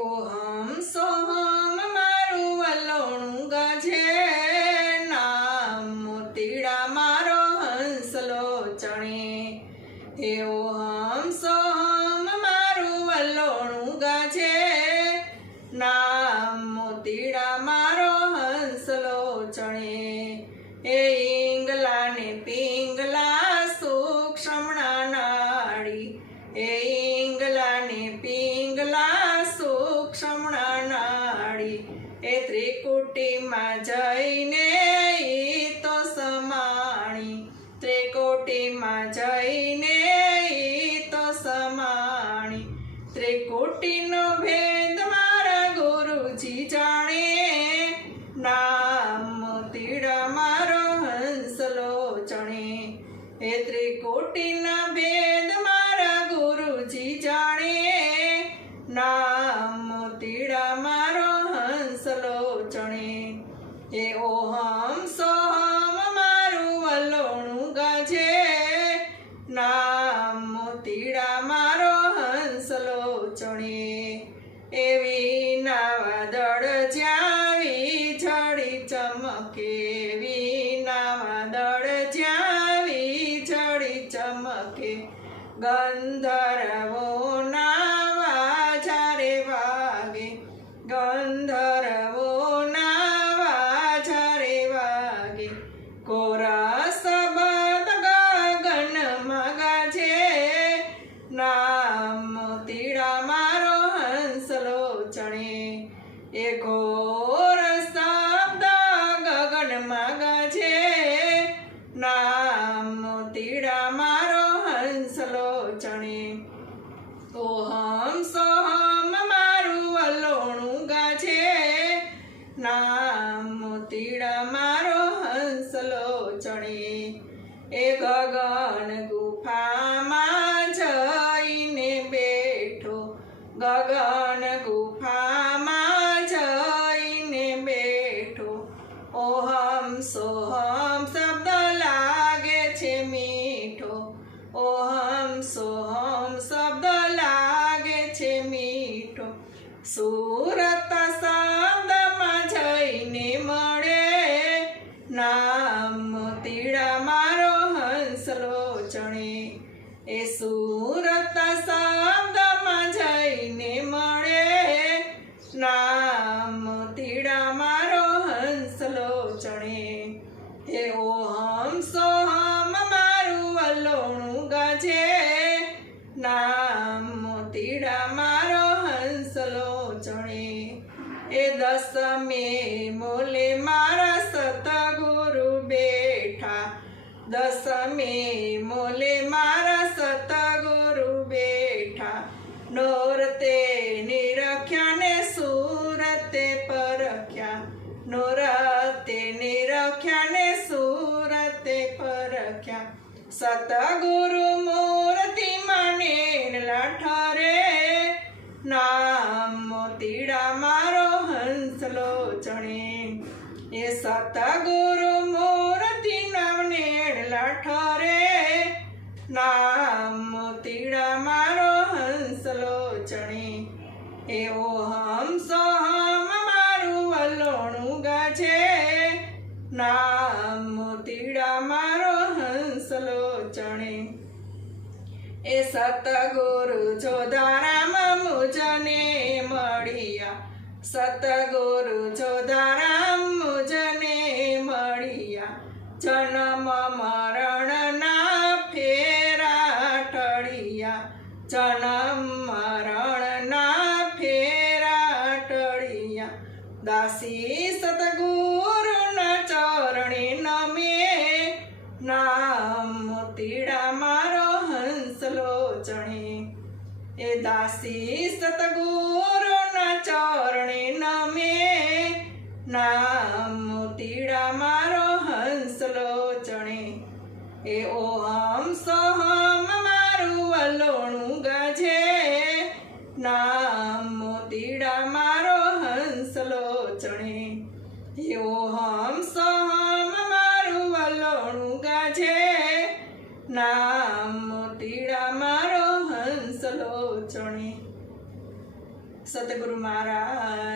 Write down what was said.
Ohm Soham મારું વલોણું ગાજે, નામ મોતીડા મારો હંસલો ચણે. હે ઓહમ સોહમ મારું વલોણું ગાજે, નામ મોતીડા મારો હંસલો ચણે. એ ઈંગલા ને પિંગલા સૂક્ષ્મણા નાડી, એ ઈંગલા ને પિંગલા સૂક્ષ્મણા નાડી. એ ત્રિકુટીમાં જઈને ઈ તો સમાણી, ત્રિકુટીમાં જઈને ઈ તો સમાણી. ત્રિકુટીનો ભેદ મારા ગુરુજી જાણે, નામ મોતીડા મારો હંસલો ચણે. એ ત્રિકુટીના ભેદ મારા ગુરુજી જાણે, નામ મોતીડા મારો હંસલો ચણે. એ ઓહમ સોહમ મારું વલોણું ગાજે, નામ મોતીડા મારો હંસલો ચણે. એવી ના વાદળ જ્યાં વીજળી ચમકે, એવી ના વાદળ જ્યાં વીજળી ચમકે. ગંધર્વોના વાજારે વાગે, ગંધર્વોના વાજારે વાગે. કોરસ શબ્દ ગગનમાં ગાજે, નામ મોતીડા મારો હંસલો ચણે. એ ઘોર શબ્દ ગગનમાં ગાજે, નામ મોતીડા મારો હંસલો ચણે. ઓહમ સોહમ મારું વલોણું ગાજે, નામ મોતીડા મારો હંસલો ચણે. એ ગગન ગુફામાં જઈને બેઠો, ગગન ગુફામાં જઈને બેઠો. ઓહમ સોહમ શબ્દ લાગે છે મીઠો, ઓહમ સોહમ શબ્દ લાગે છે મીઠો. સુરત શબ્દમાં જઈને મળે, નામ મોતીડા મારો હંસલો ચણે. એ સુરત શબ્દમાં જઈને મળે, નામ મોતીડા મારો હંસલો ચણે. એ ઓહમ સોહમ મારું વલોણું ગાજે, નામ મોતીડા મારો હંસલો ચણે. એ દસમે મોલે મારા સતગુરુ બેઠા, દસમે મોલે મારા સતગુરુ બેઠા. નોરતે નિરખ્યા ને સુરતે પરખ્યા, નોરતે નિરખ્યા ને સુરતે પરખ્યા. સતગુરુ મૂર્તિમાં નેરલા ઠરે, નામ મોતીડા મારો હંસલો ચણે. એ સતગુરુ મૂર્તિના નેરલા ઠરે, નામ મોતીડા મારો હંસલો ચણે. એ ઓહમ સોહમ મારું વલોણું ગાજે, નામ મોતીડા મારો હંસલો ચણે. એ સતગુરુ જોધારામ મુજને મળ્યા, સતગુરુ જોધારામ મુજને મળ્યા. જન્મ મરણના ફેરા ટળ્યા, જન્મ મરણના ફેરા ટળ્યા. દાસી સતગુરુના ચરણે નમે, નામ મોતીડા મારો હંસલો ચણે. એ દાસી સતગુરુના ચરણે નમે, નામ મોતીડા મારો હંસલો ચણે. એ ઓહમ સોહમ મારું વલોણું ગાજે, નામ મોતીડા મારો હંસલો ચણે. એ ઓહમ સોહમ મારું વલોણું ગાજે, નામ મોતીડા મારો હંસલો ચણે. સતગુરુ મહારાજ